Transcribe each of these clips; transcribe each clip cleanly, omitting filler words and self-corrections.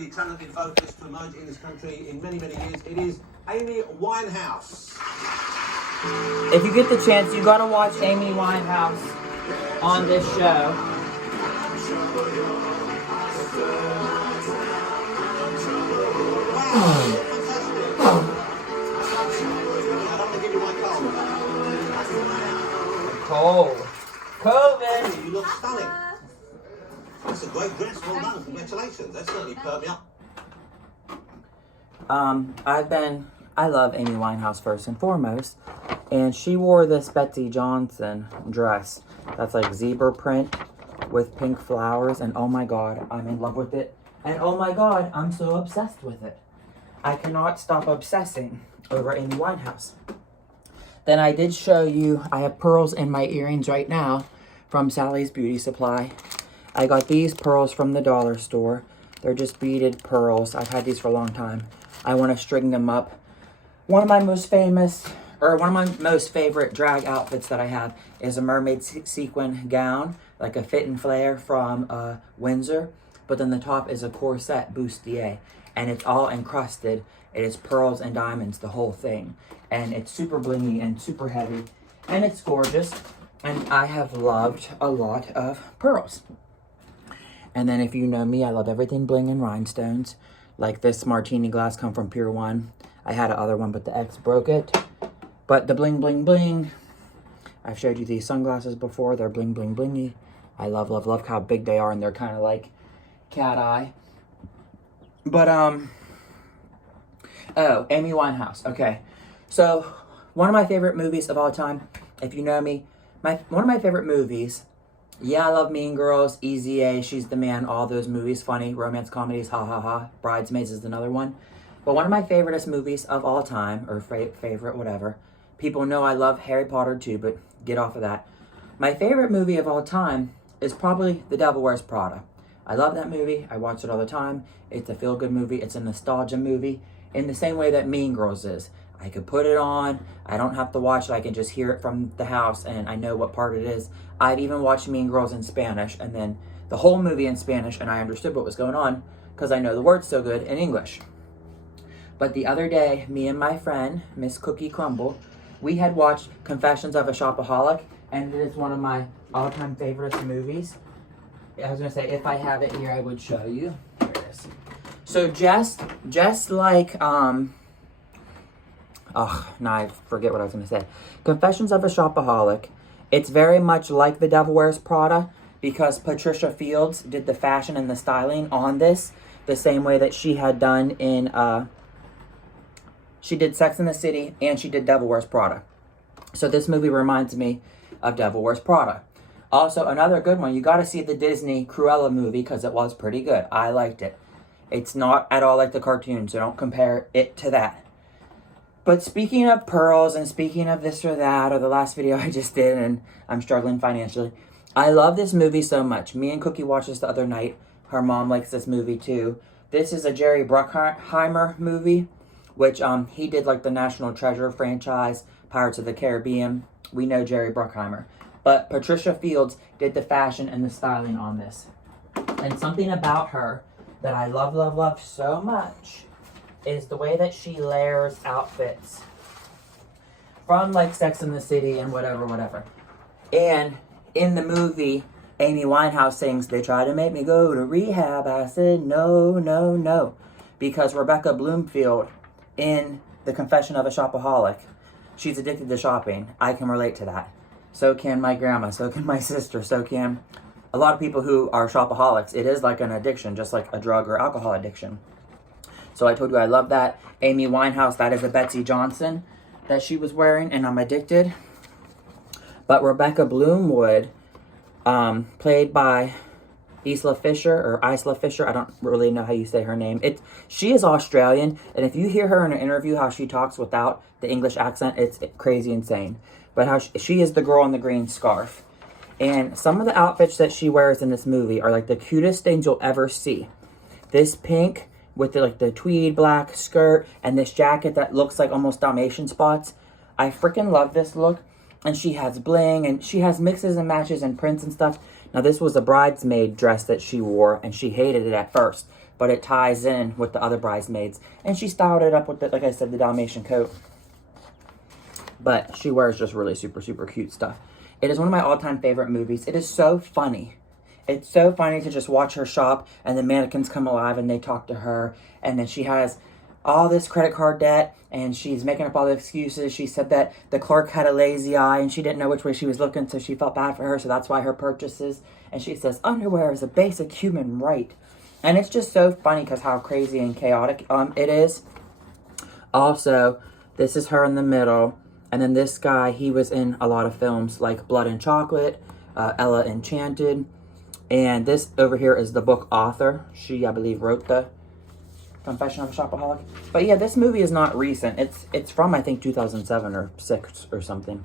extremely talented vocalist to emerge in this country in many, many years. It is Amy Winehouse. If you get the chance, you gotta watch Amy Winehouse on this show. Cold. COVID. You look stunning. That's a great dress. Well done. Congratulations. That certainly perked me up. I love Amy Winehouse first and foremost. And she wore this Betsey Johnson dress. That's like zebra print with pink flowers. And oh my God, I'm in love with it. And oh my God, I'm so obsessed with it. I cannot stop obsessing over Amy Winehouse. Then I did show you, I have pearls in my earrings right now from Sally's Beauty Supply. I got these pearls from the dollar store. They're just beaded pearls. I've had these for a long time. I want to string them up. One of my most favorite drag outfits that I have is a mermaid sequin gown, like a fit and flare from Windsor. But then the top is a corset bustier. And it's all encrusted. It is pearls and diamonds, the whole thing. And it's super blingy and super heavy. And it's gorgeous. And I have loved a lot of pearls. And then if you know me, I love everything bling and rhinestones. Like this martini glass come from Pier 1. I had another one, but the ex broke it. But the bling, bling, bling. I've showed you these sunglasses before. They're bling, bling, blingy. I love, love, love how big they are. And they're kind of like cat eye. But, oh, Amy Winehouse. Okay. So, one of my favorite movies of all time, if you know me, one of my favorite movies, yeah, I love Mean Girls, Easy A, She's the Man, all those movies, funny, romance comedies, ha ha ha. Bridesmaids is another one. But one of my favoriteest movies of all time, or favorite, whatever. People know I love Harry Potter too, but get off of that. My favorite movie of all time is probably The Devil Wears Prada. I love that movie. I watch it all the time. It's a feel-good movie. It's a nostalgia movie in the same way that Mean Girls is. I could put it on. I don't have to watch it. I can just hear it from the house and I know what part it is. I've even watched Mean Girls in Spanish and then the whole movie in Spanish and I understood what was going on because I know the words so good in English. But the other day, me and my friend, Miss Cookie Crumble, we had watched Confessions of a Shopaholic and it is one of my all-time favorite movies. I was going to say, if I have it here, I would show you. Here it is. So just like, now I forget what I was going to say. Confessions of a Shopaholic. It's very much like The Devil Wears Prada because Patricia Fields did the fashion and the styling on this the same way that she had done in, she did Sex and the City and she did Devil Wears Prada. So this movie reminds me of Devil Wears Prada. Also, another good one, you got to see the Disney Cruella movie because it was pretty good. I liked it. It's not at all like the cartoon, so don't compare it to that. But speaking of pearls and speaking of this or that, or the last video I just did, and I'm struggling financially, I love this movie so much. Me and Cookie watched this the other night. Her mom likes this movie too. This is a Jerry Bruckheimer movie, which he did like the National Treasure franchise, Pirates of the Caribbean. We know Jerry Bruckheimer. But Patricia Fields did the fashion and the styling on this. And something about her that I love, love, love so much is the way that she layers outfits. From like Sex and the City and whatever. And in the movie, Amy Winehouse sings, "They try to make me go to rehab. I said no, no, no." Because Rebecca Bloomfield in The Confession of a Shopaholic, she's addicted to shopping. I can relate to that. So can my grandma, so can my sister, so can a lot of people who are shopaholics. It is like an addiction, just like a drug or alcohol addiction. So I told you I love that. Amy Winehouse, that is a Betsey Johnson that she was wearing, and I'm addicted. But Rebecca Bloomwood, played by Isla Fisher, I don't really know how you say her name. She is Australian, and if you hear her in an interview, how she talks without the English accent, it's crazy insane. But how she is the girl in the green scarf. And some of the outfits that she wears in this movie are like the cutest things you'll ever see. This pink with the tweed black skirt and this jacket that looks like almost Dalmatian spots. I freaking love this look. And she has bling and she has mixes and matches and prints and stuff. Now this was a bridesmaid dress that she wore and she hated it at first. but it ties in with the other bridesmaids. And she styled it up with, like I said, the Dalmatian coat. But she wears just really super, super cute stuff. It is one of my all-time favorite movies. It is so funny. It's so funny to just watch her shop, and the mannequins come alive, and they talk to her. And then she has all this credit card debt, and she's making up all the excuses. She said that the clerk had a lazy eye, and she didn't know which way she was looking, so she felt bad for her, so that's why her purchases. And she says, underwear is a basic human right. And it's just so funny because how crazy and chaotic it is. Also, this is her in the middle. And then this guy, he was in a lot of films like Blood and Chocolate, Ella Enchanted. And this over here is the book author. She, I believe, wrote the Confession of a Shopaholic. But yeah, this movie is not recent. It's from, I think, 2007 or 6 or something.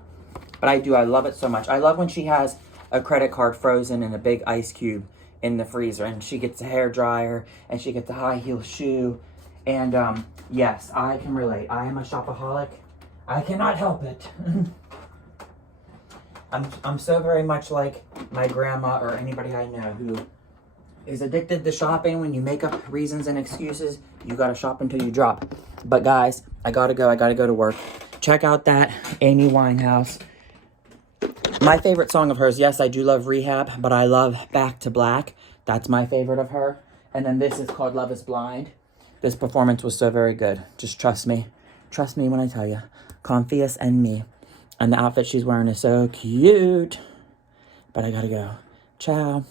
But I love it so much. I love when she has a credit card frozen in a big ice cube in the freezer. And she gets a hair dryer. And she gets a high heel shoe. And yes, I can relate. I am a shopaholic. I cannot help it. I'm so very much like my grandma or anybody I know who is addicted to shopping. When you make up reasons and excuses, you gotta shop until you drop. But guys, I gotta go to work. Check out that Amy Winehouse. My favorite song of hers, yes, I do love Rehab, but I love Back to Black. That's my favorite of her. And then this is called Love is Blind. This performance was so very good. Just trust me. Trust me when I tell you. Confiance in me. And the outfit she's wearing is so cute. But I gotta go. Ciao.